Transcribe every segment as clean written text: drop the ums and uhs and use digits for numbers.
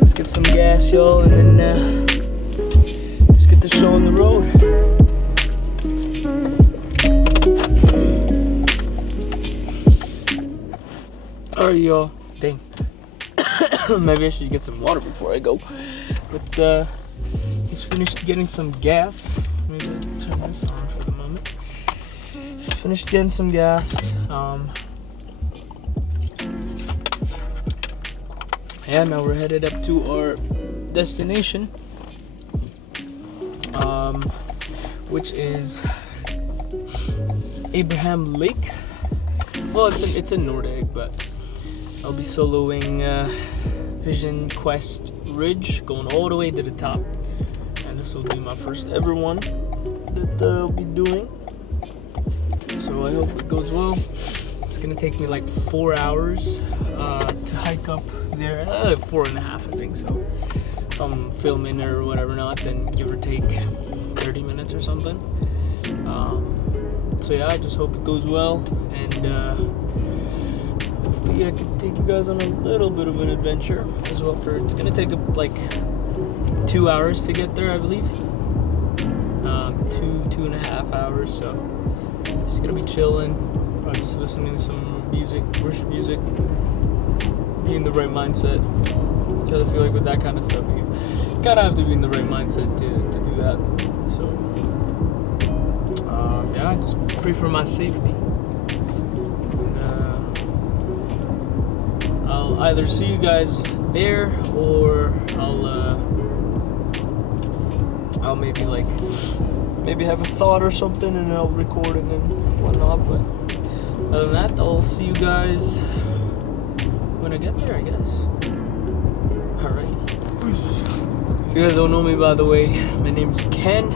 Let's get some gas, y'all, and then let's get the show on the road. Alright, y'all. Dang. Maybe I should get some water before I go. But just finished getting some gas. Maybe I'll turn this on for the moment. Finished getting some gas. Yeah, now we're headed up to our destination, which is Abraham Lake. Well, it's in Nordegg, but I'll be soloing Vision Quest Ridge, going all the way to the top, and this will be my first ever one that I'll be doing. So I hope it goes well. It's gonna take me like 4 hours to hike up there, 4.5, I think. So if I'm filming or whatever not, then give or take 30 minutes or something. So yeah, I just hope it goes well, and hopefully I can take you guys on a little bit of an adventure as well. It's gonna take like 2 hours to get there, I believe. 2.5 hours. So just gonna be chilling, probably just listening to some music, worship music. Be in the right mindset. Because I feel like with that kind of stuff, you gotta have to be in the right mindset to do that. So, yeah, just pray for my safety. And, I'll either see you guys there, or I'll maybe have a thought or something, and I'll record it and whatnot. But other than that, I'll see you guys when I get there, I guess. Alright. If you guys don't know me, by the way, my name's Ken,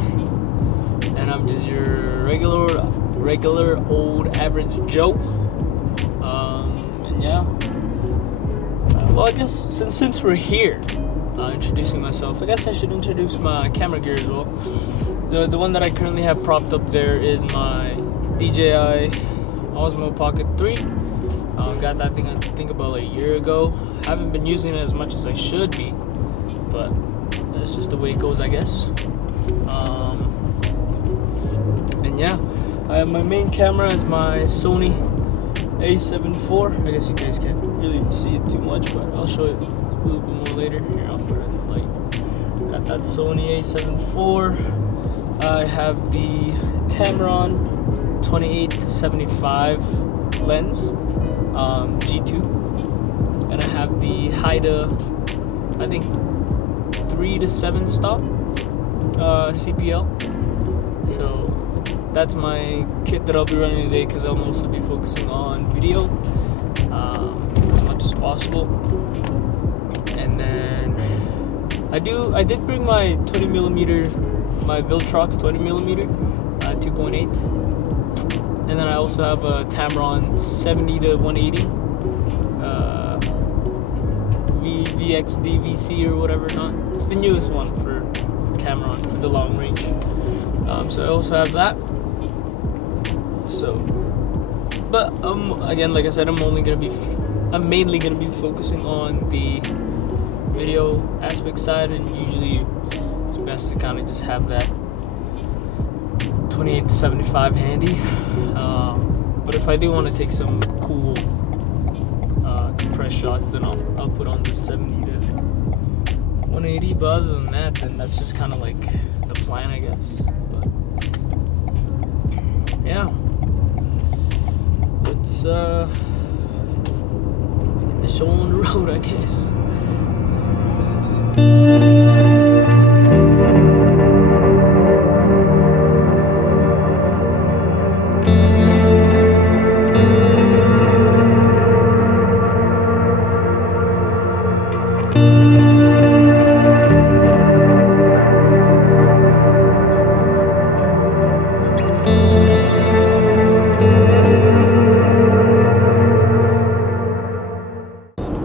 and I'm just your regular old average Joe. And yeah. Well, I guess since we're here, introducing myself, I guess I should introduce my camera gear as well. The one that I currently have propped up there is my DJI Osmo Pocket 3. Got that thing I think about a year ago. Haven't been using it as much as I should be, but that's just the way it goes, I guess. And yeah, I have my main camera is my Sony A7 IV. I guess you guys can't really see it too much, but I'll show it a little bit more later. Here, I'll put it in the light. Got that Sony A7 IV. I have the Tamron 28-75 lens, G2, and I have the Haida, I think 3-7 stop CPL. So that's my kit that I'll be running today, because I'll mostly be focusing on video as much as possible. And then I did bring my 20mm, my Viltrox 20mm 2.8. And then I also have a Tamron 70 to 180 VXD VC or whatever. It's the newest one for Tamron for the long range. So I also have that. So, but again, like I said, I'm mainly gonna be focusing on the video aspect side, and usually it's best to kind of just have that 28 to 75 handy. But if I do want to take some cool compressed shots, then I'll put on the 70 to 180. But other than that, then that's just kind of like the plan, I guess. But yeah, let's get the show on the road, I guess.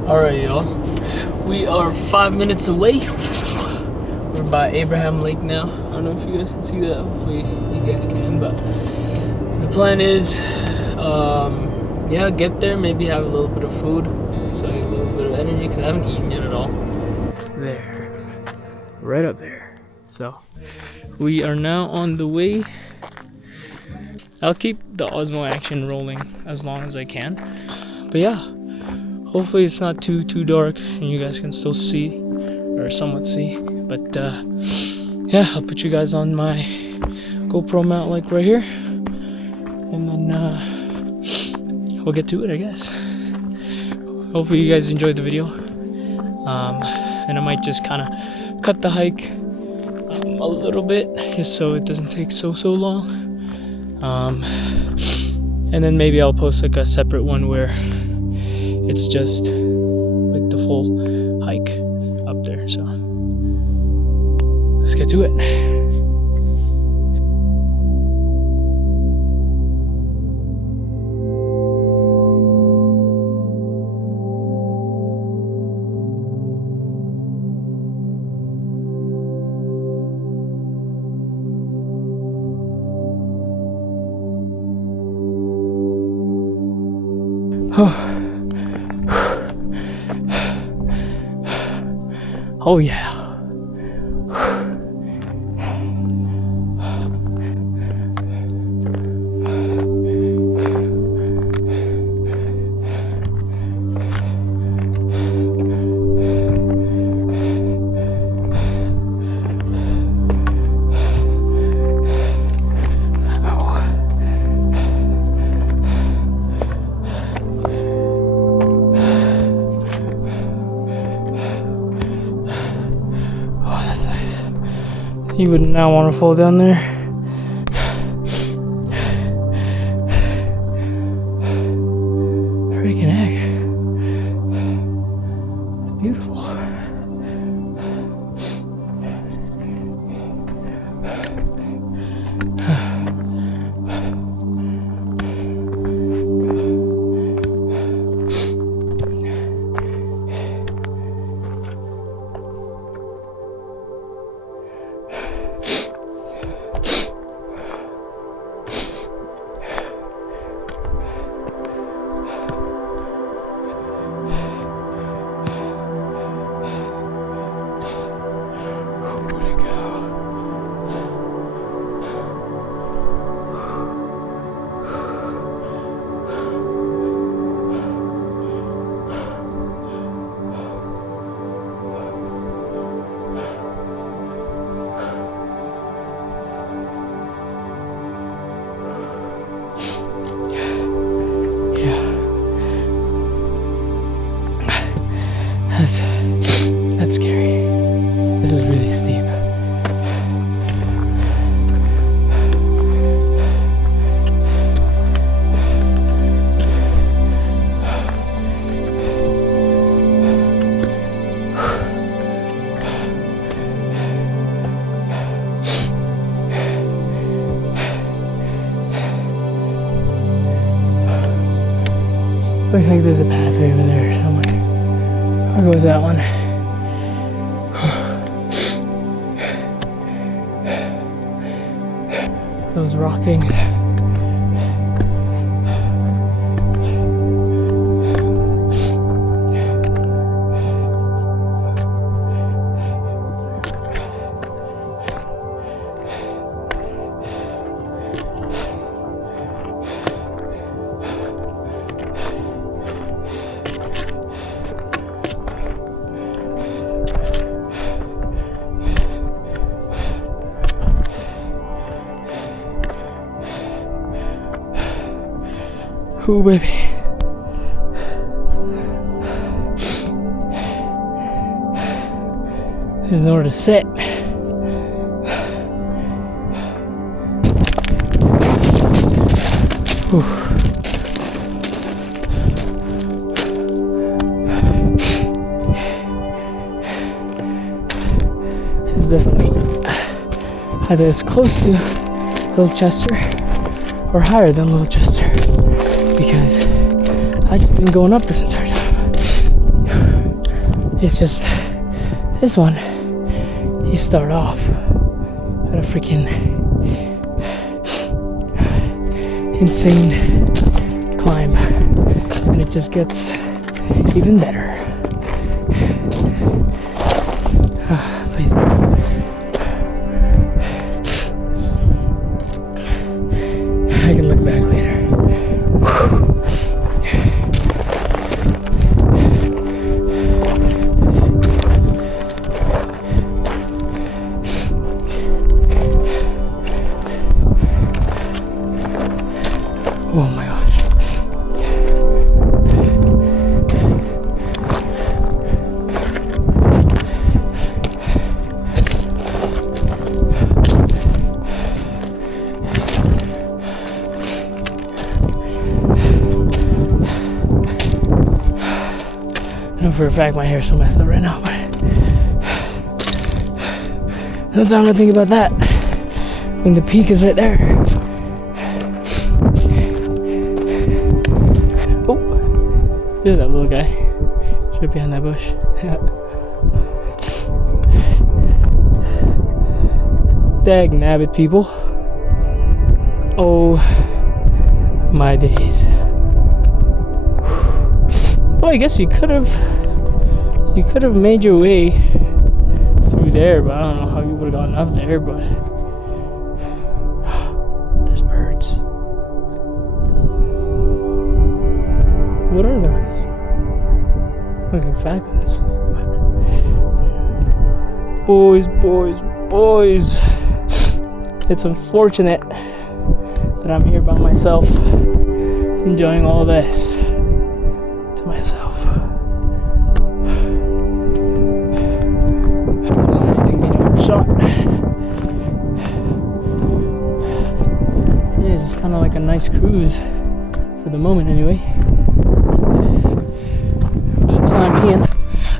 Alright, y'all. We are 5 minutes away. We're by Abraham Lake now. I don't know if you guys can see that. Hopefully you guys can. But the plan is, yeah, get there. Maybe have a little bit of food, so I get a little bit of energy, because I haven't eaten yet at all. There, right up there. So we are now on the way. I'll keep the Osmo Action rolling as long as I can. But yeah. Hopefully it's not too dark and you guys can still see, or somewhat see. But yeah, I'll put you guys on my GoPro mount like right here, and then we'll get to it, I guess. Hopefully you guys enjoyed the video, and I might just kind of cut the hike a little bit just so it doesn't take so long, and then maybe I'll post like a separate one where it's just like the full hike up there. So let's get to it. Oh yeah. You would not want to fall down there. Freaking heck. It's beautiful. Looks like there's a pathway over there somewhere. I'll go with that one. Those rock things. Ooh, baby. There's nowhere to sit. Ooh. It's definitely either as close to Little Chester or higher than Little Chester, because I've just been going up this entire time. It's just this one, you start off at a freaking insane climb, and it just gets even better. Please don't. I can look back later. Oh my gosh. I know for a fact my hair's so messed up right now, but no time to think about that when the peak is right there. There's that little guy. He's right behind that bush. Dag nabbit, people. Oh my days. Well, I guess you could have made your way through there, but I don't know how you would have gotten up there, but there's birds. What are those? Look like falcons. Boys. It's unfortunate that I'm here by myself, enjoying all this to myself. Anything being overshot. Yeah, it's just kind of like a nice cruise for the moment, anyway. Time being,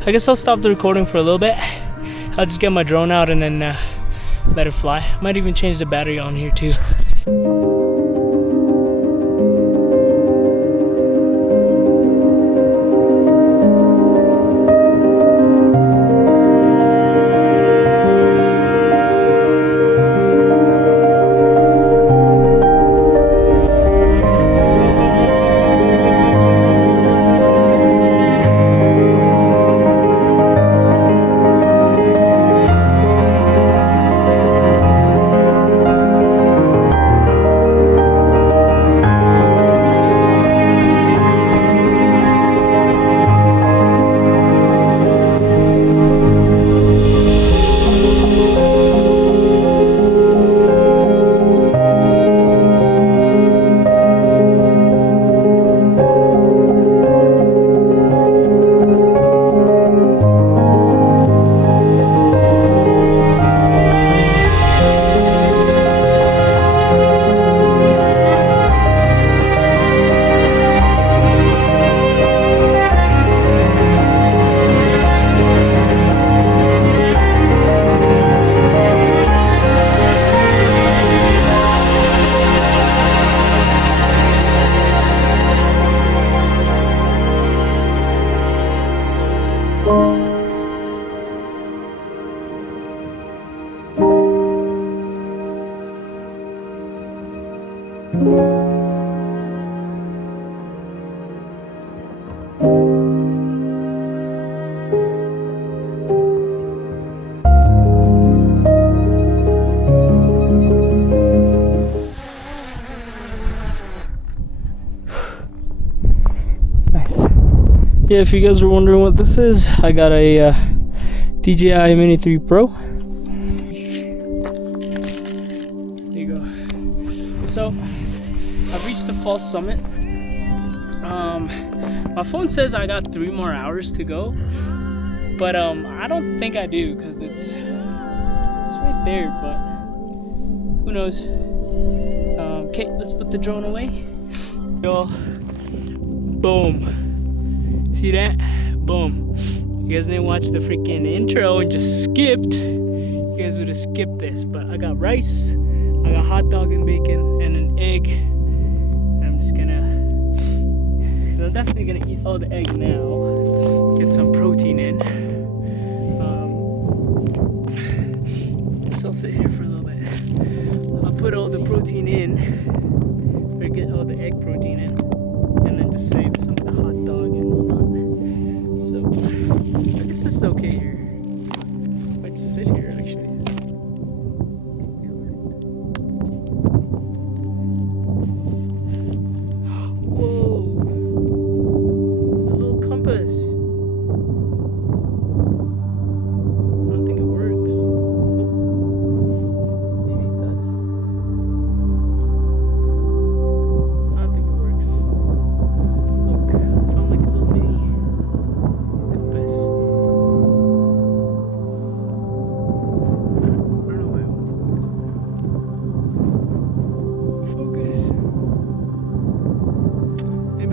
I guess I'll stop the recording for a little bit. I'll just get my drone out and then let it fly. Might even change the battery on here too. Yeah, if you guys are wondering what this is, I got a DJI Mini 3 Pro. There you go. So, I've reached the false summit. My phone says I got 3 more hours to go, but I don't think I do, because it's right there, but who knows. Okay, let's put the drone away. Yo, boom. See that? Boom. You guys didn't watch the freaking intro and just skipped. You guys would have skipped this, but I got rice, I got hot dog and bacon and an egg. And I'm just gonna, I'm definitely gonna eat all the egg now. Get some protein in. I'll sit here for a little bit. I'll put all the protein in, or get all the egg protein in, and then just save some of the hot dog and whatnot. So, I guess this is okay here. I might just sit here actually. Whoa! It's a little compass.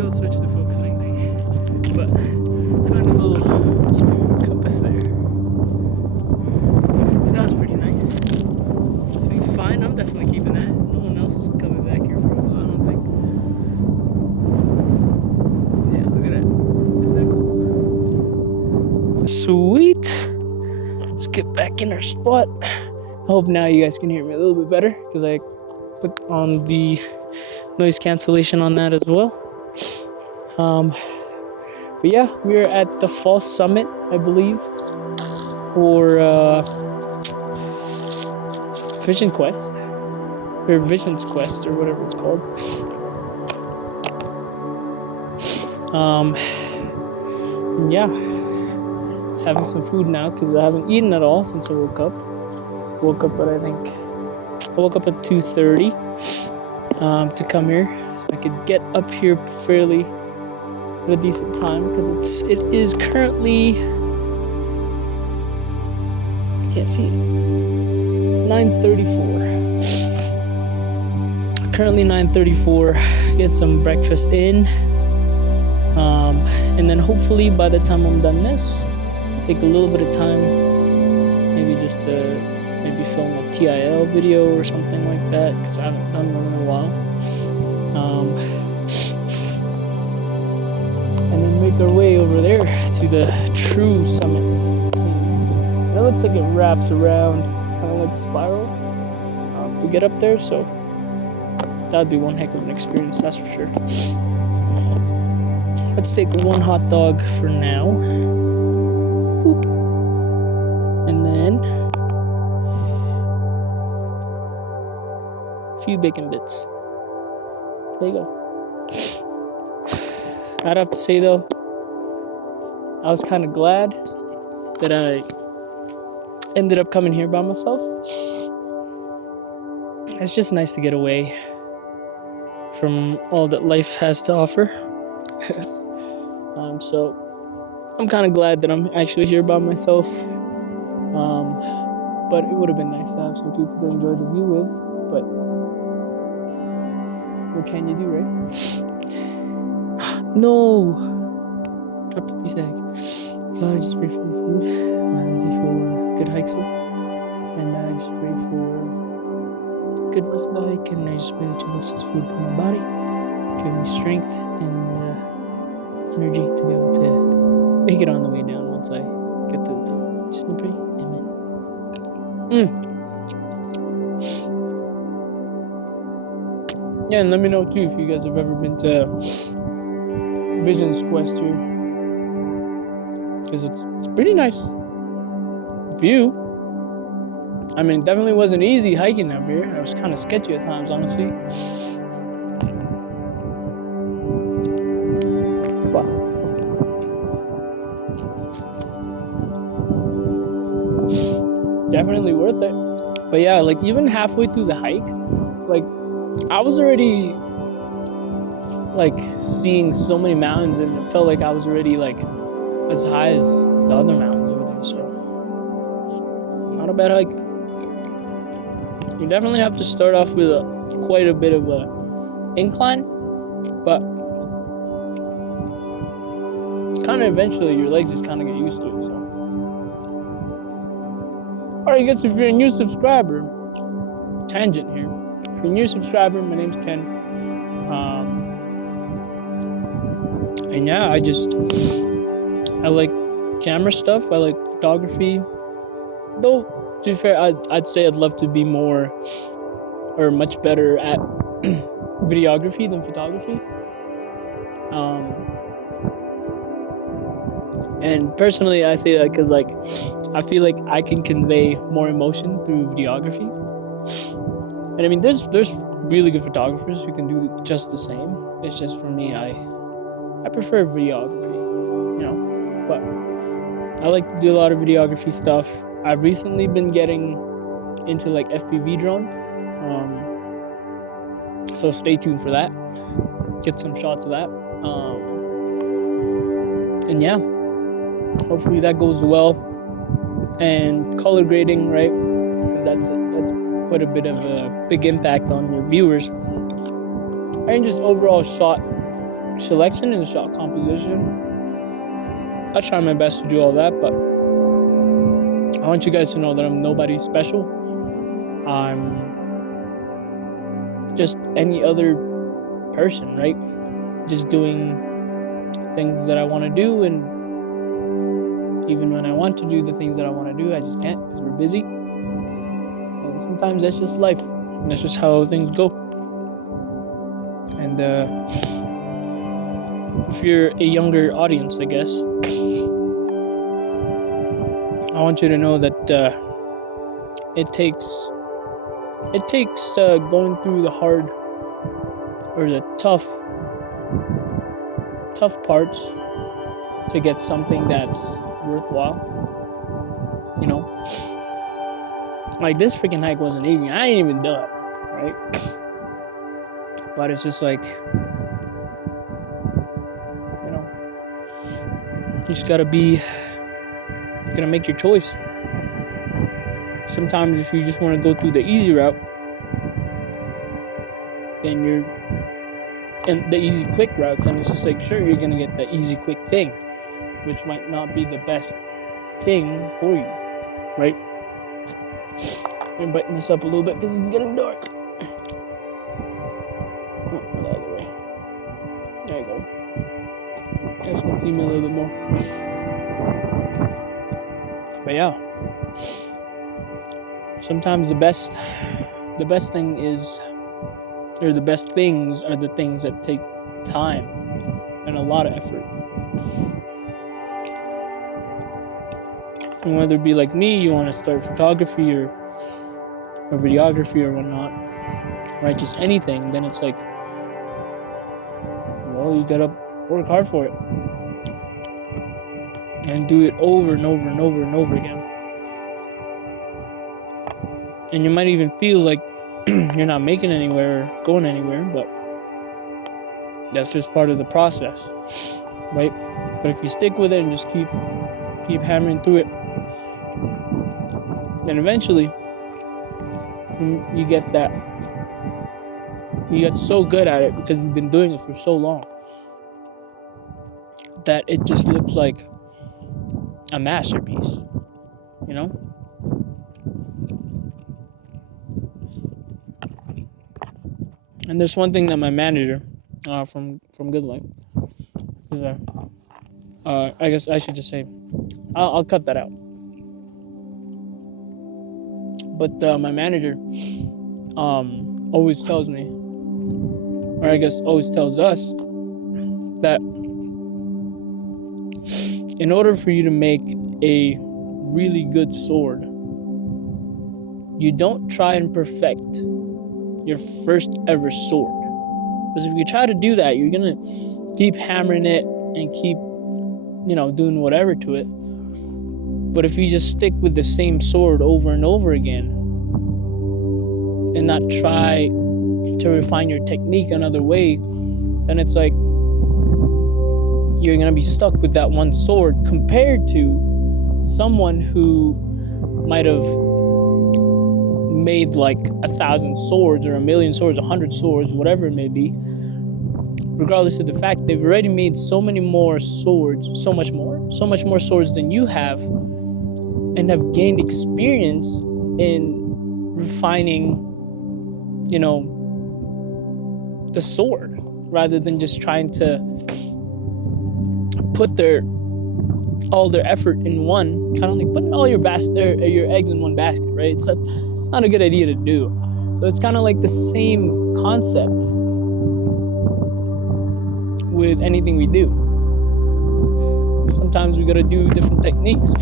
Switch the focusing thing, but found a little compass there, so that was pretty nice. So we fine. I'm definitely keeping that. No one else is coming back here for a while, I don't think. Yeah, look at that. Isn't that cool? Sweet. Let's get back in our spot. I hope now you guys can hear me a little bit better, because I put on the noise cancellation on that as well. But yeah, we are at the false summit, I believe, for Vision Quest, or Vision's Quest, or whatever it's called. Yeah, just having some food now, because I haven't eaten at all since I woke up. I woke up at 2:30 to come here, so I could get up here fairly at a decent time, because it is currently, I can't see it, 9:34. Currently 9:34. Get some breakfast in, and then hopefully by the time I'm done this, take a little bit of time, maybe just to film a TIL video or something like that, because I haven't done one in a while. And then make our way over there to the true summit. It looks like it wraps around, kind of like a spiral, to get up there. So that'd be one heck of an experience, that's for sure. Let's take one hot dog for now. Boop. And then a few bacon bits. There you go. I'd have to say though, I was kind of glad that I ended up coming here by myself. It's just nice to get away from all that life has to offer. So I'm kind of glad that I'm actually here by myself. But it would have been nice to have some people to enjoy the view with. But what can you do, right? No! Dropped a piece of egg. God, I just pray for the food. Thank you for good hike so far. And I just pray for good rest of the hike. And I just pray that you bless this food for my body. Give me strength and energy to be able to make it on the way down once I get to the top. Just pray. Amen. Yeah, and let me know too if you guys have ever been to Vision's Quest here, because it's a pretty nice view. I mean, it definitely wasn't easy hiking up here. It was kind of sketchy at times, honestly. But definitely worth it. But yeah, like even halfway through the hike, like I was already like seeing so many mountains, and it felt like I was already like as high as the other mountains over there. So not a bad hike. You definitely have to start off with quite a bit of a incline, but kind of eventually your legs just kind of get used to it. So, all right, I guess if you're a new subscriber, tangent here. If you're a new subscriber, my name's Ken. And yeah, I like camera stuff. I like photography. Though, to be fair, I'd say I'd love to be more or much better at videography than photography. And personally, I say that because like I feel like I can convey more emotion through videography. And I mean, there's really good photographers who can do just the same. It's just for me, I prefer videography, you know. But I like to do a lot of videography stuff. I've recently been getting into like FPV drone. So stay tuned for that. Get some shots of that. And yeah, hopefully that goes well. And color grading, right? Because that's quite a bit of a big impact on your viewers. And just overall shot selection and shot composition. I try my best to do all that, but I want you guys to know that I'm nobody special. I'm just any other person, right? Just doing things that I want to do, and even when I want to do the things that I want to do, I just can't because we're busy. And sometimes that's just life. That's just how things go. And if you're a younger audience, I guess, I want you to know that it takes going through the hard or the tough parts to get something that's worthwhile. You know, like this freaking hike wasn't easy. I ain't even done it, right? But it's just like, you know, you just gotta make your choice. Sometimes if you just want to go through the easy route, then and the easy quick route, then it's just like, sure, you're gonna get the easy quick thing, which might not be the best thing for you, right? I'm biting this up a little bit because it's getting dark. Oh, the other way. There you go. You guys can see me a little bit more. But yeah, sometimes the best thing is, or the best things are the things that take time and a lot of effort. And whether it be like me, you want to start photography or videography or whatnot, right? Just anything, then it's like, well, you gotta work hard for it and do it over and over and over and over again. And you might even feel like you're not making anywhere or going anywhere, but that's just part of the process, right? But if you stick with it and just keep hammering through it, then eventually you get so good at it because you've been doing it for so long that it just looks like a masterpiece, you know? And there's one thing that my manager from Good Life, I guess I should just say, I'll cut that out. But my manager always tells me, or I guess always tells us, that in order for you to make a really good sword, you don't try and perfect your first ever sword. Because if you try to do that, you're gonna keep hammering it and keep, doing whatever to it. But if you just stick with the same sword over and over again and not try to refine your technique another way, then it's like you're going to be stuck with that one sword compared to someone who might have made like 1,000 swords or 1,000,000 swords, 100 swords, whatever it may be. Regardless of the fact, they've already made so many more swords, so much more swords than you have, and have gained experience in refining, the sword, rather than just trying to put all their effort in one, kind of like putting all your eggs in one basket, right? It's not a good idea to do. So it's kind of like the same concept with anything we do. Sometimes we got to do different techniques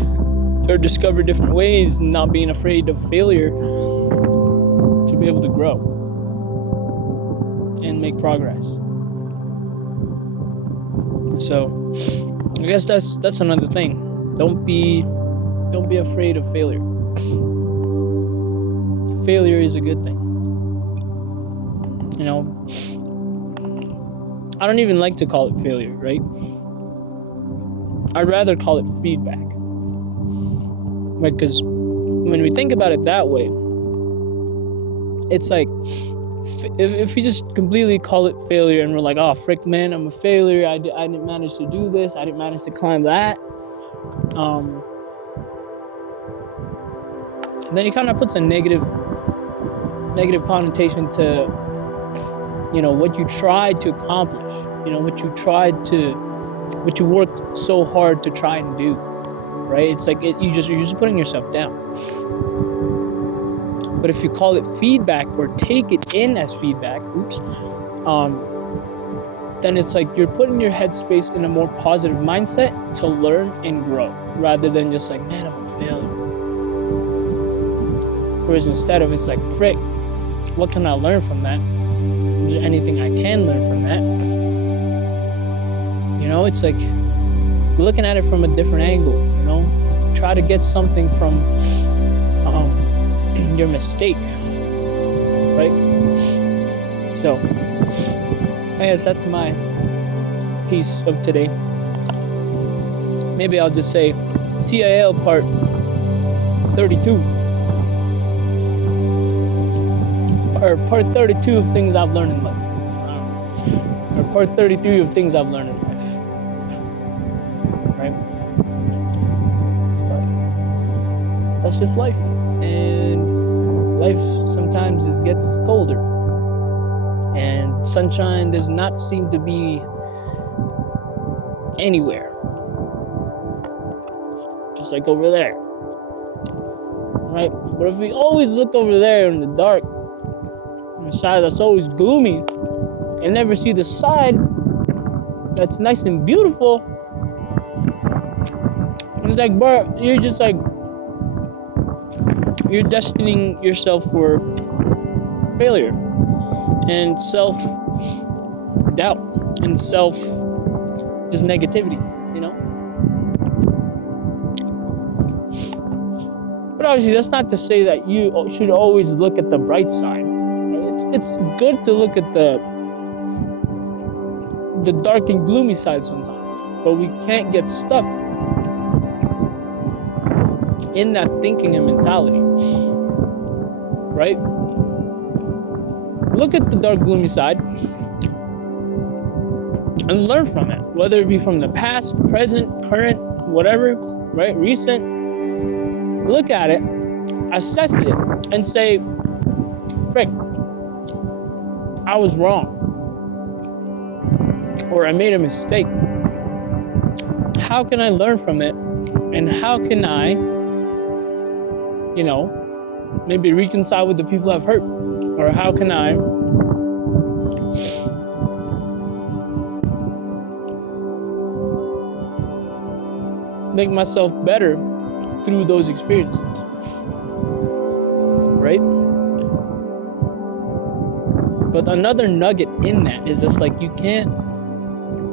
or discover different ways, not being afraid of failure to be able to grow and make progress. So I guess that's another thing. Don't be afraid of failure. Failure is a good thing. I don't even like to call it failure, right? I'd rather call it feedback. Right? Because when we think about it that way, it's like, if we just completely call it failure and we're like, oh, frick, man, I'm a failure. I didn't manage to do this. I didn't manage to climb that. And then it kind of puts a negative connotation to, what you tried to accomplish, what you worked so hard to try and do, right? It's like you're just putting yourself down. But if you call it feedback or take it in as feedback, then it's like you're putting your headspace in a more positive mindset to learn and grow, rather than just like, man, I'm a failure. Whereas instead of, it's like, frick, what can I learn from that? Is there anything I can learn from that? It's like looking at it from a different angle, Try to get something from your mistake, right? So I guess that's my piece of today. Maybe I'll just say TIL part 32. Or part 32 of things I've learned in life. Or part 33 of things I've learned in life. Right? But that's just life. And life sometimes gets colder. And sunshine does not seem to be anywhere. Just like over there. Right? But if we always look over there in the dark, on the side that's always gloomy, and never see the side that's nice and beautiful, it's like, bro, you're just like, you're destining yourself for failure and self-doubt and just negativity, But obviously, that's not to say that you should always look at the bright side. Right? It's good to look at the dark and gloomy side sometimes, but we can't get stuck in that thinking and mentality, right? Look at the dark, gloomy side and learn from it, whether it be from the past, present, current, whatever, right? Recent. Look at it, assess it, and say, frick, I was wrong, or I made a mistake. How can I learn from it? And how can I, maybe reconcile with the people I've hurt? Or how can I make myself better through those experiences, right? But another nugget in that is just like, you can't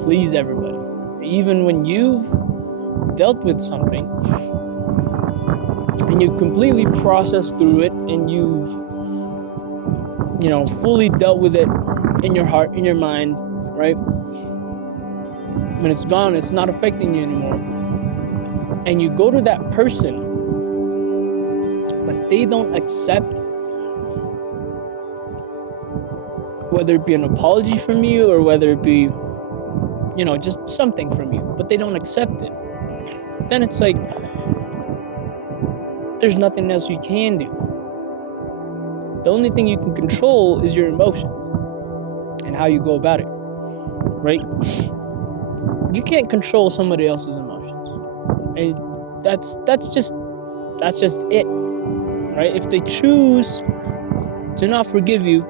please everybody. Even when you've dealt with something and you completely processed through it, and you've, fully dealt with it in your heart, in your mind, right? When it's gone, it's not affecting you anymore. And you go to that person, but they don't accept, whether it be an apology from you or whether it be, just something from you, but they don't accept it. Then it's like, there's nothing else you can do. The only thing you can control is your emotions and how you go about it, right? You can't control somebody else's emotions, and that's just it, right? If they choose to not forgive you,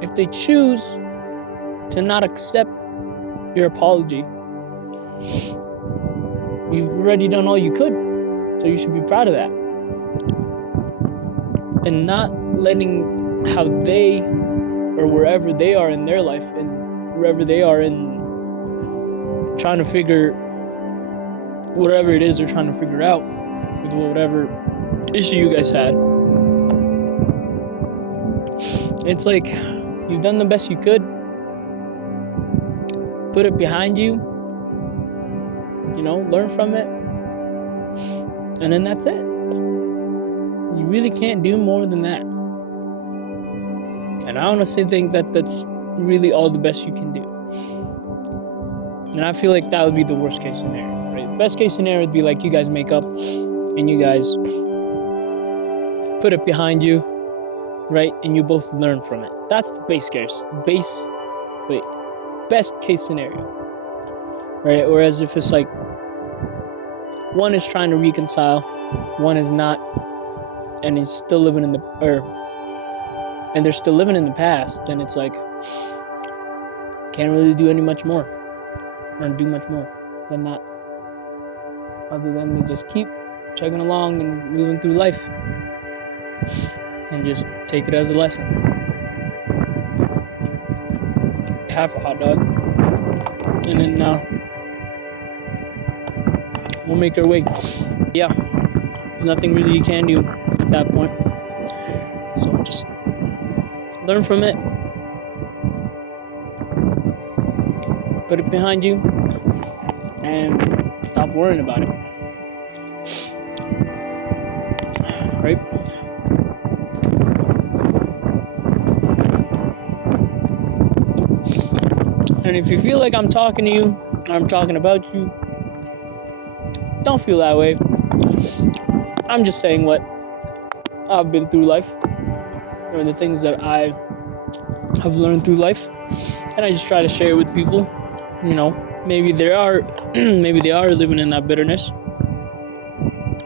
if they choose to not accept your apology, you've already done all you could, so you should be proud of that. And not letting how they, or wherever they are in their life, and wherever they are in trying to figure whatever it is they're trying to figure out with whatever issue you guys had. It's like, you've done the best you could. Put it behind you. Learn from it. And then that's it. You really can't do more than that. And I honestly think that that's really all the best you can do. And I feel like that would be the worst case scenario, right? Best case scenario would be like, you guys make up and you guys put it behind you, right? And you both learn from it. That's the best case scenario, right? Whereas if it's like, one is trying to reconcile, one is not, and it's still living and they're still living in the past, then it's like, can't really do much more than that, other than to just keep chugging along and moving through life and just take it as a lesson. Half a hot dog, and then we'll make our way. Yeah, there's nothing really you can do at that point, so just learn from it, put it behind you, and stop worrying about it, right? And if you feel like I'm talking to you, or I'm talking about you, don't feel that way. I'm just saying what I've been through life, or the things that I have learned through life, and I just try to share it with people. Maybe they are living in that bitterness,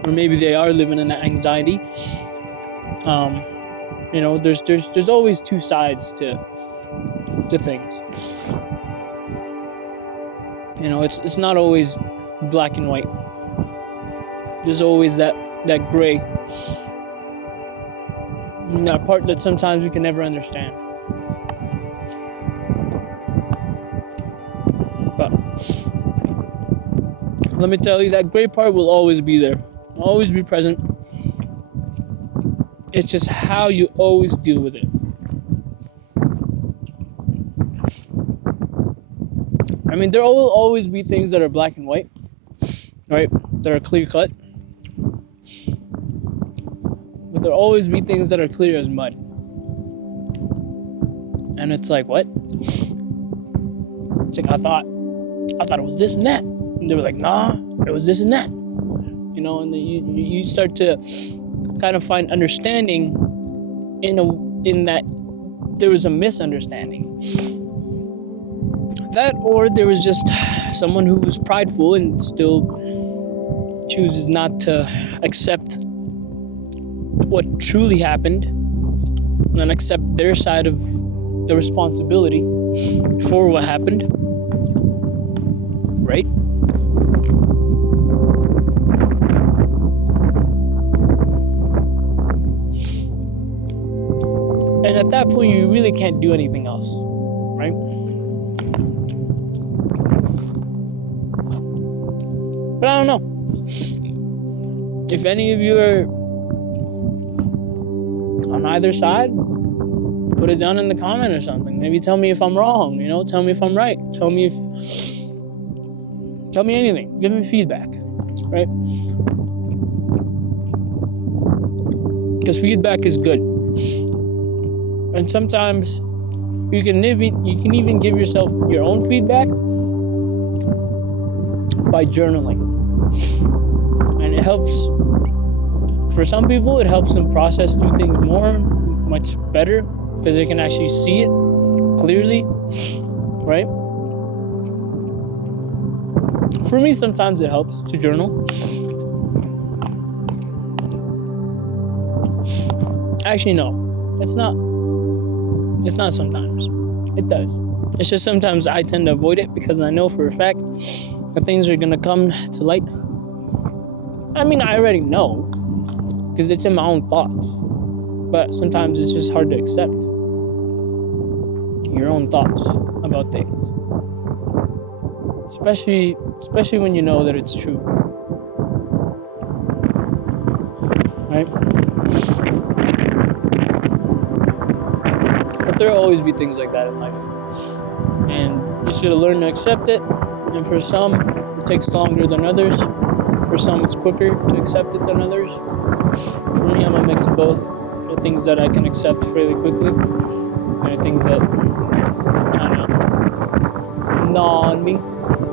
or maybe they are living in that anxiety. There's always two sides to things. It's not always black and white. There's always that gray, that part that sometimes we can never understand. But let me tell you, that gray part will always be there, always be present. It's just how you always deal with it. There will always be things that are black and white, right? That are clear cut. But there'll always be things that are clear as mud. And it's like, what? It's like, I thought it was this and that. And they were like, nah, it was this and that. And then you start to kind of find understanding in that there was a misunderstanding. That, or there was just someone who was prideful and still chooses not to accept what truly happened and accept their side of the responsibility for what happened, right? And at that point, you really can't do anything else, right? But I don't know. if any of you are on either side, put it down in the comment or something. Maybe tell me if I'm wrong, tell me if I'm right. Tell me anything. Give me feedback, right? Because feedback is good. And sometimes you can even give yourself your own feedback by journaling. And it helps, for some people, it helps them process through things much better, because they can actually see it clearly, right? For me, sometimes it helps to journal. Actually, no, it's not. It's not sometimes. It does. It's just sometimes I tend to avoid it because I know for a fact that things are gonna come to light. I mean, I already know because it's in my own thoughts, but sometimes it's just hard to accept your own thoughts about things, especially when you know that it's true, right? But there'll always be things like that in life, and you should learn to accept it. And for some, it takes longer than others. For some, it's quicker to accept it than others. For me, I'm a mix of both. There are things that I can accept fairly quickly, and there are things that, I don't know, gnaw on me.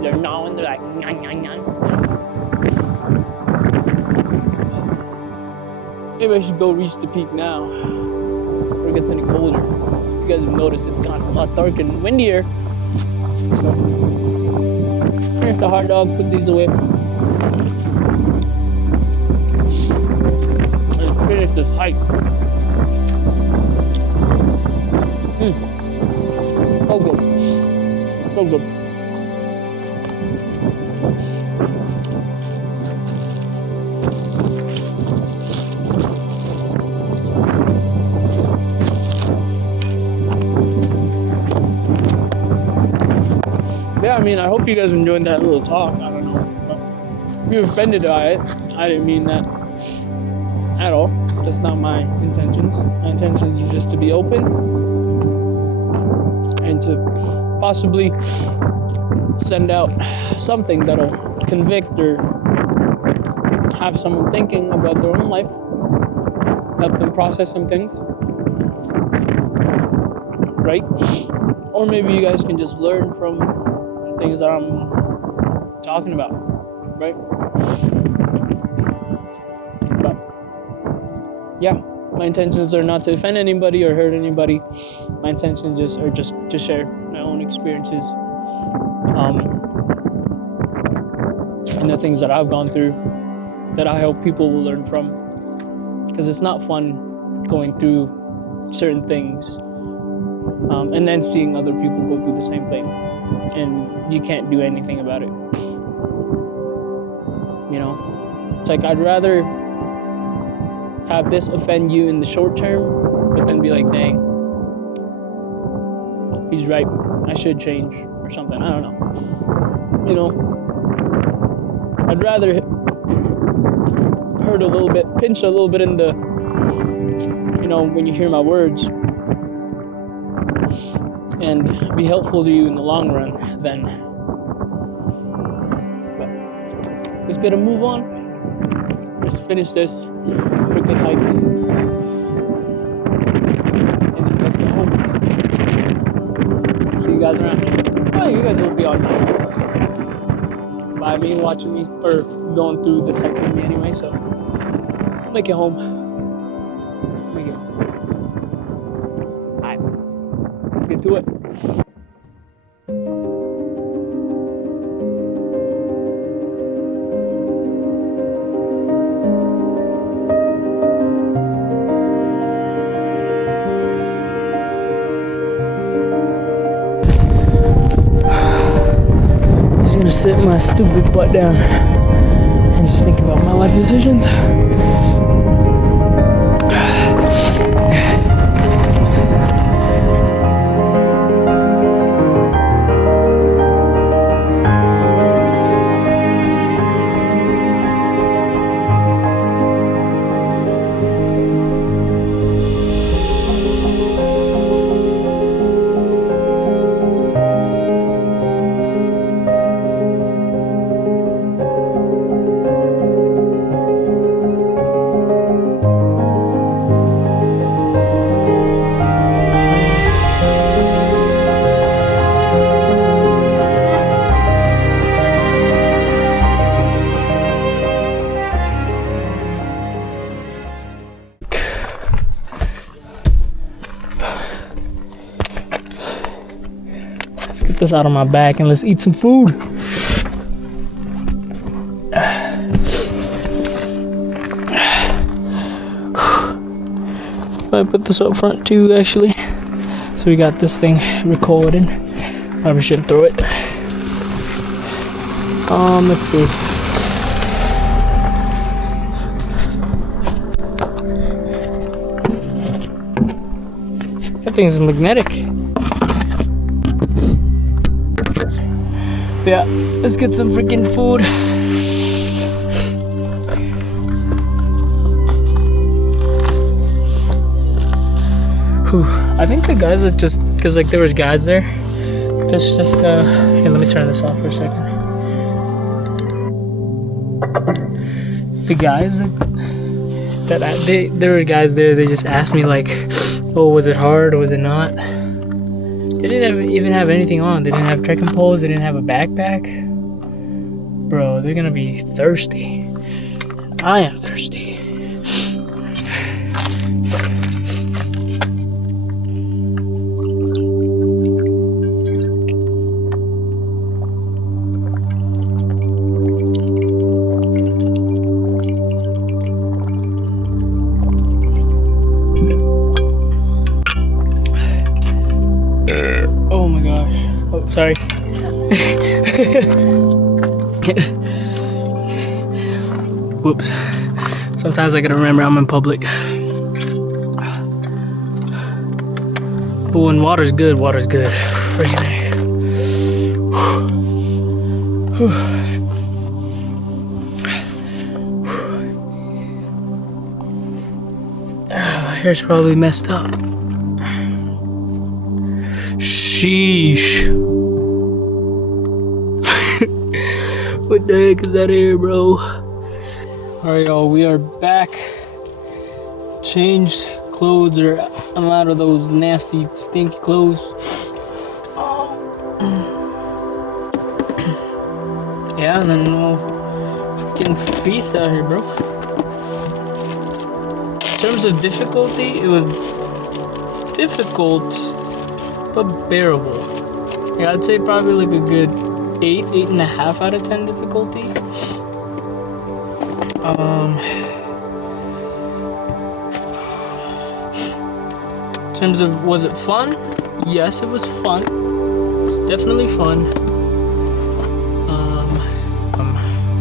They're gnawing, they're like, Maybe I should go reach the peak now, before it gets any colder. You guys have noticed it's gotten a lot darker and windier. So, finish the hot dog, put these away. And finish this hike. So good. So good. Yeah, I mean, I hope you guys enjoyed that little talk. I don't know. But if you're offended by it, I didn't mean that at all. That's not my intentions. My intentions is just to be open and to possibly send out something that'll convict or have someone thinking about their own life, help them process some things, right? Or maybe you guys can just learn from things that I'm talking about, right? But yeah, my intentions are not to offend anybody or hurt anybody. My intentions are just to share my own experiences, and the things that I've gone through that I hope people will learn from. Because it's not fun going through certain things and then seeing other people go through the same thing, and you can't do anything about it. It's like I'd rather have this offend you in the short term, but then be like, dang, he's right, I should change or something. I don't know. I'd rather hurt a little bit, pinch a little bit in the, when you hear my words, and be helpful to you in the long run then. But let's get a move on. Let's finish this freaking hike. And then let's go home. See you guys around. Oh, you guys will be on by me watching me or going through this hike with me anyway, so I'll make it home. Alright. Let's get to it. Sit my stupid butt down and just think about my life decisions. Let's get this out of my back and let's eat some food. I put this up front too, actually. So we got this thing recording. Probably should throw it. Let's see. That thing's magnetic. Yeah, let's get some freaking food. Whew. I think the guys are just, cause like there was guys there. Just here, let me turn this off for a second. The guys there were guys there. They just asked me like, "Oh, was it hard or was it not?" They didn't even have anything on. They didn't have trekking poles. They didn't have a backpack. Bro, they're gonna be thirsty. I am thirsty. Oh my gosh. Oh, sorry. Whoops. Sometimes I gotta remember I'm in public. But when water's good, water's good. Freaking my hair's probably messed up. Sheesh. What the heck is that here, bro? Alright, y'all, we are back. Changed clothes, or I'm out of those nasty, stinky clothes. Yeah, and then we'll freaking feast out here, bro. In terms of difficulty, it was difficult, but bearable. Yeah, I'd say probably like a good 8.5 out of 10 difficulty. In terms of, was it fun? Yes, it was fun. It was definitely fun.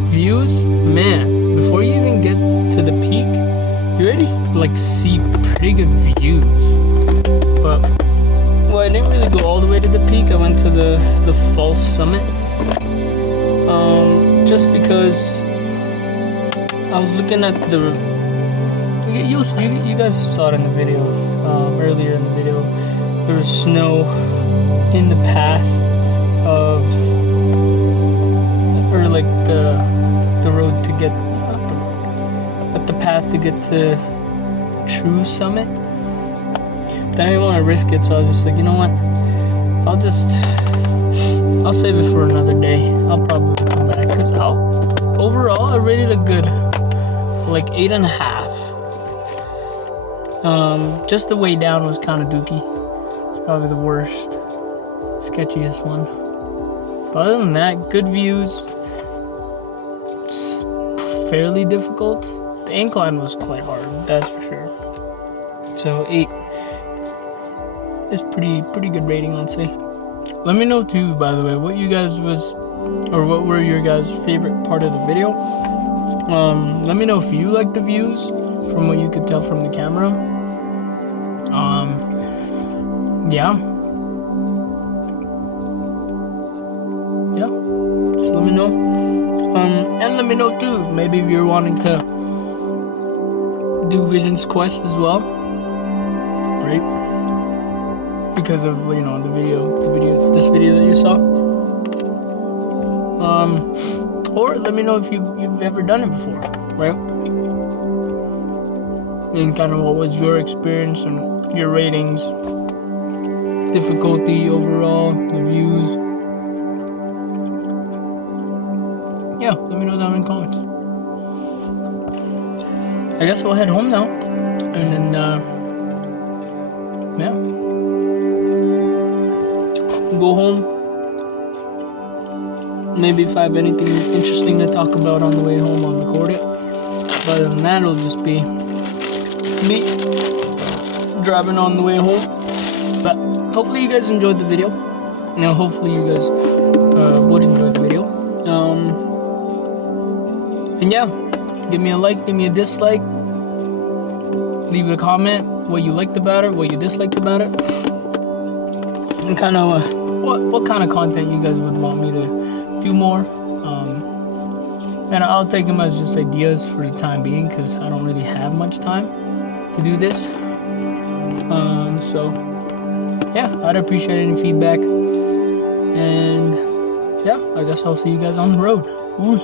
Views, man, before you even get to the peak, you already like see pretty good views. But well, I didn't really go all the way to the peak. I went to the false summit. Just because I was looking at the. You guys saw it in the video. Earlier in the video, there was snow in the path of, or like the road to get, but the path to get to the true summit. But I didn't want to risk it, so I was just like, you know what? I'll save it for another day. I'll probably come back, because overall I rated a good like 8.5. Just the way down was kind of dookie. It's probably the worst, sketchiest one. But other than that, good views. It's fairly difficult. The incline was quite hard, that's for sure. So 8 is pretty good rating, I'd say. Let me know too, by the way, what were your guys' favorite part of the video. Let me know if you like the views from what you could tell from the camera. Yeah, just let me know. And let me know too, maybe if you're wanting to do Vision's Quest as well, right? Because of, you know, this video that you saw. Or let me know if you've ever done it before, right? And kind of what was your experience and your ratings, difficulty overall, the views. Yeah, let me know down in the comments. I guess we'll head home now, and then go home, Maybe if I have anything interesting to talk about on the way home, I'll record it. But other than that, it'll just be me driving on the way home. But hopefully you guys enjoyed the video. Now, hopefully you guys would enjoy the video. And yeah, give me a like, give me a dislike. Leave a comment what you liked about it, what you disliked about it, and kind of what kind of content you guys would want me to do more. And I'll take them as just ideas for the time being, because I don't really have much time to do this. So yeah, I'd appreciate any feedback. And yeah, I guess I'll see you guys on the road. Whoosh.